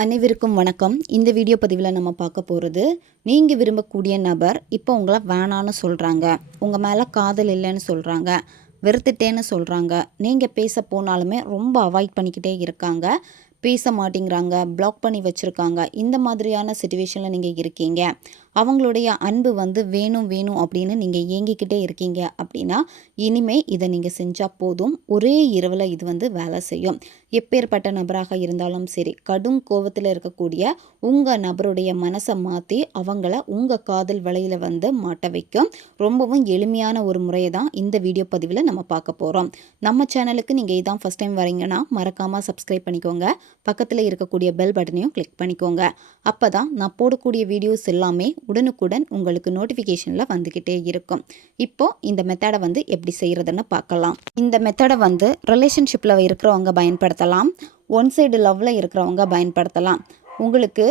அனைவருக்கும் வணக்கம். இந்த வீடியோ பதிவில் நம்ம பார்க்க போகிறது நீங்கள் விரும்பக்கூடிய நபர் இப்போ உங்களை வேணான்னு சொல்கிறாங்க உங்கள் மேலே காதல் இல்லைன்னு சொல்கிறாங்க வெறுத்துட்டேன்னு சொல்கிறாங்க நீங்கள் பேச போனாலுமே ரொம்ப அவாய்ட் பண்ணிக்கிட்டே இருக்காங்க. பேச மாட்டேங்கிறாங்க பிளாக் பண்ணி வச்சுருக்காங்க. இந்த மாதிரியான சுச்சுவேஷனில் நீங்கள் இருக்கீங்க. அவங்களுடைய அன்பு வந்து வேணும் வேணும் அப்படின்னு நீங்கள் ஏங்கிக்கிட்டே இருக்கீங்க அப்படின்னா இனிமே இதை நீங்கள் செஞ்சால் போதும். ஒரே இரவில் இது வந்து வேலை செய்யும். எப்பேற்பட்ட நபராக இருந்தாலும் சரி கடும் கோவத்தில் இருக்கக்கூடிய உங்கள் நபருடைய மனசை மாற்றி அவங்கள உங்கள் காதல் வலையில் வந்து மாட்ட வைக்கும். ரொம்பவும் எளிமையான ஒரு முறையை தான் இந்த வீடியோ பதிவில் நம்ம பார்க்க போகிறோம் நம்ம சேனலுக்கு நீங்கள் இதான் ஃபஸ்ட் டைம் வரீங்கன்னா மறக்காமல் சப்ஸ்கிரைப் பண்ணிக்கோங்க. பக்கத்தில் இருக்கக்கூடிய பெல் பட்டனையும் கிளிக் பண்ணிக்கோங்க. அப்போ தான் நான் போடக்கூடிய வீடியோஸ் எல்லாமே உடனுக்குடன் உங்களுக்கு நோட்டிஃபிகேஷனில் வந்துக்கிட்டே இருக்கும். இப்போது இந்த மெத்தடை வந்து எப்படி செய்கிறதுன்னு பார்க்கலாம். இந்த மெத்தடை வந்து ரிலேஷன்ஷிப்பில் இருக்கிறவங்க பயன்படுத்தலாம். ஒன் சைடு லவ்வில் இருக்கிறவங்க பயன்படுத்தலாம். உங்களுக்கு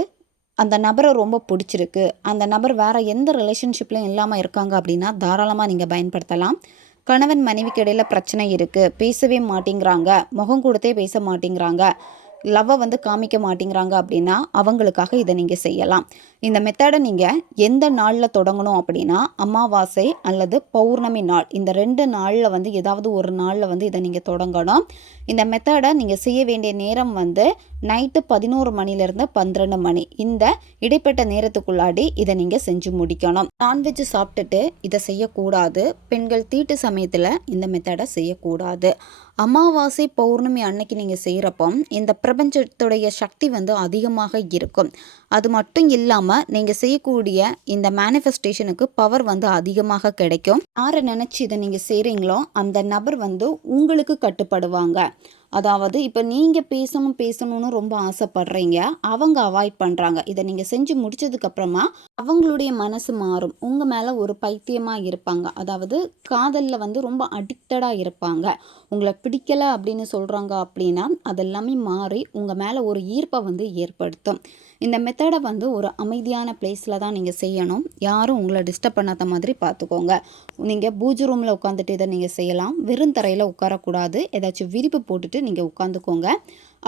அந்த நபரை ரொம்ப பிடிச்சிருக்கு. அந்த நபர் வேறு எந்த ரிலேஷன்ஷிப்லையும் இல்லாமல் இருக்காங்க அப்படின்னா தாராளமாக நீங்கள் பயன்படுத்தலாம். கணவன் மனைவிக்கு இடையில் பிரச்சனை இருக்குது பேசவே மாட்டேங்கிறாங்க. முகம் கொடுத்தே பேச மாட்டேங்கிறாங்க. லவ்வை வந்து காமிக்க மாட்டேங்கிறாங்க அப்படின்னா அவங்களுக்காக இதை நீங்கள் செய்யலாம். இந்த மெத்தடை நீங்கள் எந்த நாளில் தொடங்கணும் அப்படின்னா அமாவாசை அல்லது பௌர்ணமி நாள். இந்த ரெண்டு நாளில் வந்து ஏதாவது ஒரு நாளில் வந்து இதை நீங்கள் தொடங்கணும். இந்த மெத்தடை நீங்கள் செய்ய வேண்டிய நேரம் வந்து நைட்டு பதினோரு மணிலேருந்து பன்னிரெண்டு மணி. இந்த இடைப்பட்ட நேரத்துக்குள்ளாடி இதை நீங்கள் செஞ்சு முடிக்கணும். நான்வெஜ் சாப்பிட்டுட்டு இதை செய்யக்கூடாது. பெண்கள் தீட்டு சமயத்தில் இந்த மெத்தடை செய்யக்கூடாது. அமாவாசை பௌர்ணமி அன்னைக்கு நீங்கள் செய்கிறப்போ இந்த பிரபஞ்சத்துடைய சக்தி வந்து அதிகமாக இருக்கும். அது மட்டும் இல்லாமல் நீங்கள் செய்யக்கூடிய இந்த மேனிஃபெஸ்டேஷனுக்கு பவர் வந்து அதிகமாக கிடைக்கும். யாரை நினச்சி இதை நீங்கள் செய்கிறீங்களோ அந்த நபர் வந்து உங்களுக்கு கட்டுப்படுவாங்க. அதாவது இப்போ நீங்கள் பேசணும் பேசணும்னு ரொம்ப ஆசைப்படுறீங்க. அவங்க அவாய்ட் பண்ணுறாங்க இதை நீங்கள் செஞ்சு முடிச்சதுக்கப்புறமா அவங்களுடைய மனசு மாறும். உங்கள் மேலே ஒரு பைத்தியமாக இருப்பாங்க. அதாவது காதலில் வந்து ரொம்ப அடிக்டடாக இருப்பாங்க. உங்களை பிடிக்கலை அப்படின்னு சொல்கிறாங்க அப்படின்னா அதெல்லாமே மாறி உங்கள் மேலே ஒரு ஈர்ப்பை வந்து ஏற்படுத்தும். இந்த மெத்தடை வந்து ஒரு அமைதியான பிளேஸில் தான் நீங்கள் செய்யணும். யாரும் உங்களை டிஸ்டர்ப் பண்ணாத மாதிரி பார்த்துக்கோங்க. நீங்கள் பூஜை ரூமில் உட்காந்துட்டு இதை நீங்கள் செய்யலாம். வெறும் தரையில் உட்காரக்கூடாது. ஏதாச்சும் விரிப்பு போட்டுட்டு நீங்கள் உட்காந்துக்கோங்க.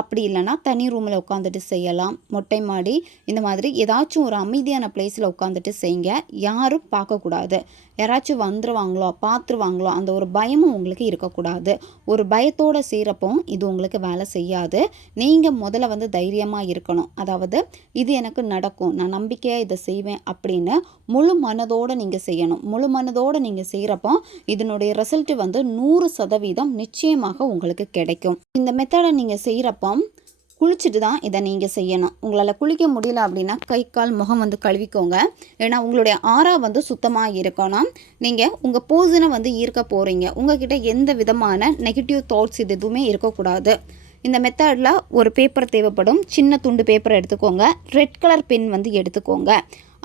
அப்படி இல்லைனா தனி ரூமில் உட்காந்துட்டு செய்யலாம். மொட்டை மாடி இந்த மாதிரி ஏதாச்சும் ஒரு அமைதியான பிளேஸில் உட்காந்துட்டு செய்யுங்க. யாரும் பார்க்கக்கூடாது. யாராச்சும் வந்துருவாங்களோ பார்த்துருவாங்களோ அந்த ஒரு பயமும் உங்களுக்கு இருக்கக்கூடாது. ஒரு பயத்தோடு செய்கிறப்போ இது உங்களுக்கு வேலை செய்யாது. நீங்கள் முதல்ல வந்து தைரியமாக இருக்கணும். அதாவது இது எனக்கு நடக்கும். நான் நம்பிக்கையாக இதை செய்வேன் அப்படின்னு முழு மனதோடு நீங்கள் செய்யணும். முழு மனதோடு நீங்கள் செய்கிறப்போ இதனுடைய ரிசல்ட் வந்து நூறு சதவீதம் நிச்சயமாக உங்களுக்கு கிடைக்கும். இந்த மெத்தடை நீங்கள் செய்கிறப்போ குளிச்சுட்டு தான் இதை நீங்கள் செய்யணும். உங்களால் குளிக்க முடியல அப்படின்னா கை கால் முகம் வந்து கழுவிக்கோங்க. ஏன்னா உங்களுடைய ஆறா வந்து சுத்தமாக இருக்கணும். நீங்கள் உங்கள் போசனை வந்து ஈர்க்க போகிறீங்க உங்ககிட்ட எந்த விதமான நெகட்டிவ் தாட்ஸ் இது எதுவுமே இருக்கக்கூடாது. இந்த மெத்தடில் ஒரு பேப்பர் தேவைப்படும். சின்ன துண்டு பேப்பர் எடுத்துக்கோங்க. ரெட் கலர் பென் வந்து எடுத்துக்கோங்க.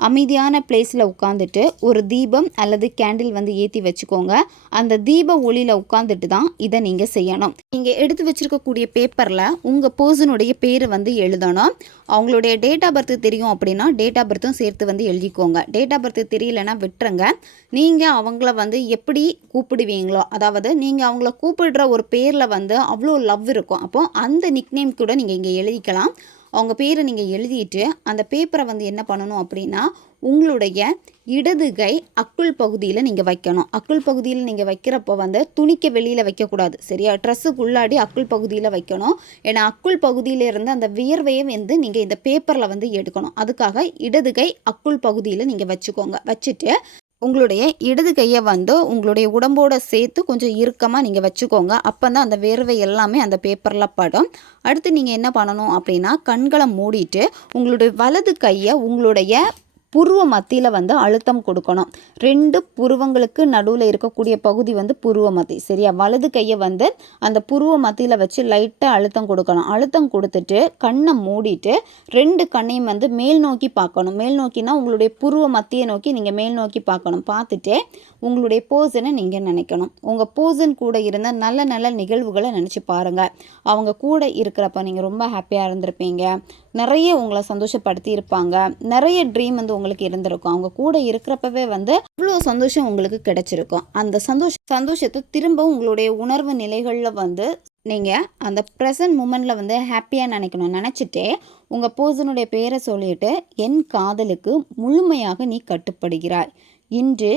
அமைதியான பிளேஸில் உட்காந்துட்டு ஒரு தீபம் அல்லது கேண்டில் வந்து ஏற்றி வச்சுக்கோங்க. அந்த தீப ஒளியில் உட்காந்துட்டு தான் இதை நீங்கள் செய்யணும். நீங்கள் எடுத்து வச்சுருக்கக்கூடிய பேப்பரில் உங்கள் பர்சனுடைய பேர் வந்து எழுதணும். அவங்களுடைய டேட் ஆஃப் பர்த் தெரியும் அப்படின்னா டேட் ஆஃப் பர்த்தும் சேர்த்து வந்து எழுதிக்கோங்க. டேட் ஆஃப் பர்த் தெரியலனா விட்டுருங்க. நீங்கள் அவங்கள வந்து எப்படி கூப்பிடுவீங்களோ அதாவது நீங்கள் அவங்கள கூப்பிடுற ஒரு பேரில் வந்து அவ்வளோ லவ் இருக்கும். அப்போது அந்த நிக்நேம் கூட நீங்கள் இங்கே எழுதிக்கலாம். அவங்க பேரை நீங்கள் எழுதிட்டு அந்த பேப்பரை வந்து என்ன பண்ணணும் அப்படின்னா உங்களுடைய இடது கை அக்குள் பகுதியில் நீங்கள் வைக்கணும். அக்குள் பகுதியில் நீங்கள் வைக்கிறப்போ வந்து துணிக்க வெளியில் வைக்கக்கூடாது. சரியா? ட்ரெஸ்ஸுக்குள்ளாடி அக்குள் பகுதியில் வைக்கணும். ஏன்னா அக்குள் பகுதியில் இருந்து அந்த வியர்வையை வந்து நீங்கள் இந்த பேப்பரில் வந்து எடுக்கணும். அதுக்காக இடது கை அக்குள் பகுதியில் நீங்கள் வச்சுக்கோங்க. வச்சுட்டு உங்களுடைய இடது கையை வந்து உங்களுடைய உடம்போட சேர்த்து கொஞ்சம் இறுக்கமாக நீங்கள் வச்சுக்கோங்க. அப்போ தான் அந்த வேர்வை எல்லாமே அந்த பேப்பரில் படும். அடுத்து நீங்கள் என்ன பண்ணணும் அப்படின்னா கண்களை மூடிட்டு உங்களுடைய வலது கையை உங்களுடைய புருவ மத்தியில் வந்து அழுத்தம் கொடுக்கணும். ரெண்டு புருவங்களுக்கு நடுவில் இருக்கக்கூடிய பகுதி வந்து புருவ மத்தி சரியா? வலது கையை வந்து அந்த புருவ மத்தியில் வச்சு லைட்டாக அழுத்தம் கொடுக்கணும். அழுத்தம் கொடுத்துட்டு கண்ணை மூடிட்டு ரெண்டு கண்ணையும் வந்து மேல் நோக்கி பார்க்கணும். மேல் நோக்கினா உங்களுடைய புருவ மத்தியை நோக்கி நீங்கள் மேல் நோக்கி பார்க்கணும். பார்த்துட்டு உங்களுடைய போசனை நீங்கள் நினைக்கணும். உங்கள் போசன் கூட இருந்த நல்ல நல்ல நிகழ்வுகளை நினச்சி பாருங்கள் அவங்க கூட இருக்கிறப்ப நீங்கள் ரொம்ப ஹாப்பியாக இருந்திருப்பீங்க. நிறைய உங்களை சந்தோஷப்படுத்தி இருப்பாங்க நிறைய ட்ரீம் வந்து உங்களுக்கு இருந்திருக்கும். அவங்க கூட இருக்கிறப்பவே வந்து அவ்வளோ சந்தோஷம் உங்களுக்கு கிடைச்சிருக்கும். அந்த சந்தோஷ சந்தோஷத்தை திரும்ப உங்களுடைய உணர்வு நிலைகளில் வந்து நீங்கள் அந்த ப்ரெசன்ட் மூமெண்ட்டில் வந்து ஹாப்பியாக நினைக்கணும் நினச்சிட்டே உங்கள் போசனுடைய பேரை சொல்லிட்டு என் காதலுக்கு முழுமையாக நீ கட்டுப்படுகிறாய். இன்று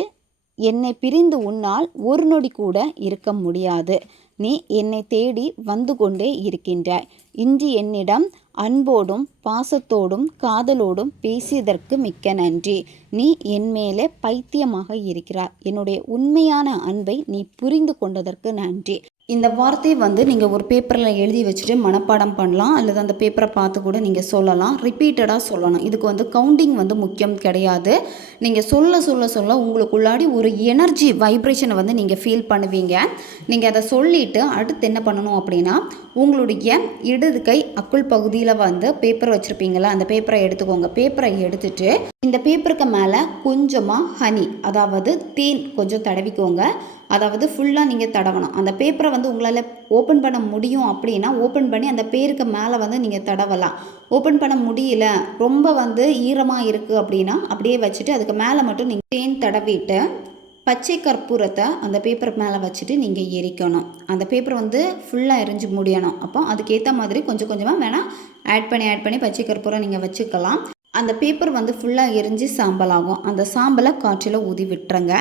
என்னை பிரிந்து உன்னால் ஒரு நொடி கூட இருக்க முடியாது. நீ என்னை தேடி வந்து கொண்டே இருக்கின்றாய். இன்று என்னிடம் அன்போடும் பாசத்தோடும் காதலோடும் பேசியதற்கு மிக்க நன்றி. நீ என் மேலே பைத்தியமாக இருக்கிறாய். என்னுடைய உண்மையான அன்பை நீ புரிந்து கொண்டதற்கு நன்றி. இந்த வார்த்தையை வந்து நீங்கள் ஒரு பேப்பரில் எழுதி வச்சுட்டு மனப்பாடம் பண்ணலாம் அல்லது அந்த பேப்பரை பார்த்து கூட நீங்கள் சொல்லலாம். ரிப்பீட்டடாக சொல்லணும். இதுக்கு வந்து கவுண்டிங் வந்து முக்கியம் கிடையாது. நீங்கள் சொல்ல சொல்ல சொல்ல உங்களுக்குள்ளாடி ஒரு எனர்ஜி வைப்ரேஷனை வந்து நீங்கள் ஃபீல் பண்ணுவீங்க. நீங்கள் அதை சொல்லிவிட்டு அடுத்து என்ன பண்ணணும் அப்படின்னா உங்களுடைய இடது கை அக்குள் பகுதியில் வந்து பேப்பர் வச்சுருப்பீங்களா அந்த பேப்பரை எடுத்துக்கோங்க. பேப்பரை எடுத்துகிட்டு இந்த பேப்பருக்கு மேலே கொஞ்சமாக ஹனி அதாவது தேன் கொஞ்சம் தடவிக்கோங்க. அதாவது ஃபுல்லாக நீங்கள் தடவணும். அந்த பேப்பரை வந்து உங்களால் ஓப்பன் பண்ண முடியும் அப்படின்னா ஓப்பன் பண்ணி அந்த பேருக்கு மேலே வந்து நீங்கள் தடவலாம். ஓப்பன் பண்ண முடியல ரொம்ப வந்து ஈரமாக இருக்குது அப்படின்னா அப்படியே வச்சுட்டு அதுக்கு மேலே மட்டும் நீங்கள் தேன் தடவிட்டு பச்சை கற்பூரத்தை அந்த பேப்பர் மேலே வச்சுட்டு நீங்கள் எரிக்கணும். அந்த பேப்பர் வந்து ஃபுல்லாக எரிஞ்சு முடியணும். அப்போ அதுக்கேற்ற மாதிரி கொஞ்சம் கொஞ்சமாக வேணால் ஆட் பண்ணி ஆட் பண்ணி பச்சை கற்பூரம் நீங்கள் வச்சுக்கலாம். அந்த பேப்பர் வந்து ஃபுல்லாக எரிஞ்சு சாம்பல் ஆகும் அந்த சாம்பலை காற்றில் ஊதி விட்டுருங்க.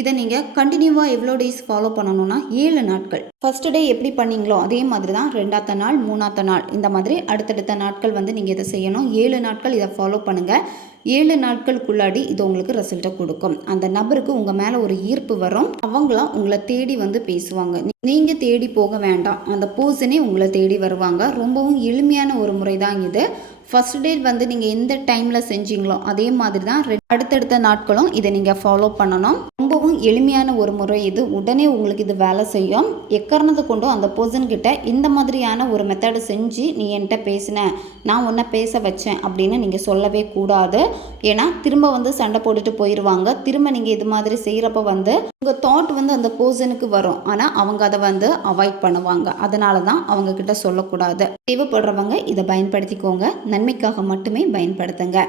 இதை நீங்கள் கண்டினியூவாக எவ்வளோ டேஸ் ஃபாலோ பண்ணணும்னா ஏழு நாட்கள். ஃபஸ்ட்டு டே எப்படி பண்ணீங்களோ அதே மாதிரி தான் ரெண்டாத்த நாள் மூணாத்த நாள். இந்த மாதிரி அடுத்தடுத்த நாட்கள் வந்து நீங்கள் இதை செய்யணும். ஏழு நாட்கள் இதை ஃபாலோ பண்ணுங்கள் ஏழு நாட்களுக்குள்ளாடி இது உங்களுக்கு ரிசல்ட்டை கொடுக்கும். அந்த நபருக்கு உங்கள் மேலே ஒரு ஈர்ப்பு வரும். அவங்களாம் உங்களை தேடி வந்து பேசுவாங்க. நீங்கள் தேடி போக வேண்டாம். அந்த பர்சனே உங்களை தேடி வருவாங்க. ரொம்பவும் எளிமையான ஒரு முறை தான் இது. ஃபஸ்ட் டே வந்து நீங்கள் எந்த டைமில் செஞ்சீங்களோ அதே மாதிரி தான் அடுத்தடுத்த நாட்களும் இதை நீங்கள் ஃபாலோ பண்ணணும். ரொம்பவும் எளிமையான ஒரு முறை இது. உடனே உங்களுக்கு இது வேலை செய்யும். எக்காரணத்தை கொண்டும் அந்த பர்சன் கிட்ட இந்த மாதிரியான ஒரு மெத்தடை செஞ்சு நீ என்கிட்ட பேசின நான் உன்னை பேச வச்சேன் அப்படின்னு நீங்கள் சொல்லவே கூடாது. ஏன்னா திரும்ப வந்து சண்டை போட்டுட்டு போயிடுவாங்க திரும்ப நீங்கள் இது மாதிரி செய்கிறப்ப வந்து உங்கள் தாட் வந்து அந்த பர்சனுக்கு வரும். ஆனால் அவங்க அதை வந்து அவாய்ட் பண்ணுவாங்க. அதனால தான் அவங்க கிட்ட சொல்லக்கூடாது. தேவைப்படுறவங்க இதை பயன்படுத்திக்கோங்க. நன்மைக்காக மட்டுமே பயன்படுத்துங்க.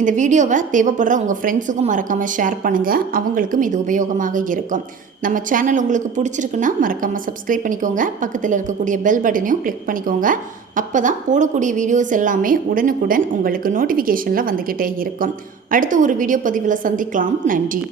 இந்த வீடியோவை தேவைப்படுற உங்கள் ஃப்ரெண்ட்ஸுக்கும் மறக்காமல் ஷேர் பண்ணுங்கள் அவங்களுக்கும் இது உபயோகமாக இருக்கும். நம்ம சேனல் உங்களுக்கு பிடிச்சிருக்குன்னா மறக்காமல் சப்ஸ்கிரைப் பண்ணிக்கோங்க. பக்கத்தில் இருக்கக்கூடிய பெல் பட்டனையும் கிளிக் பண்ணிக்கோங்க. அப்போ தான் போடக்கூடிய வீடியோஸ் எல்லாமே உடனுக்குடன் உங்களுக்கு நோட்டிஃபிகேஷனில் வந்துக்கிட்டே இருக்கும். அடுத்த ஒரு வீடியோ பதிவில் சந்திக்கலாம். நன்றி.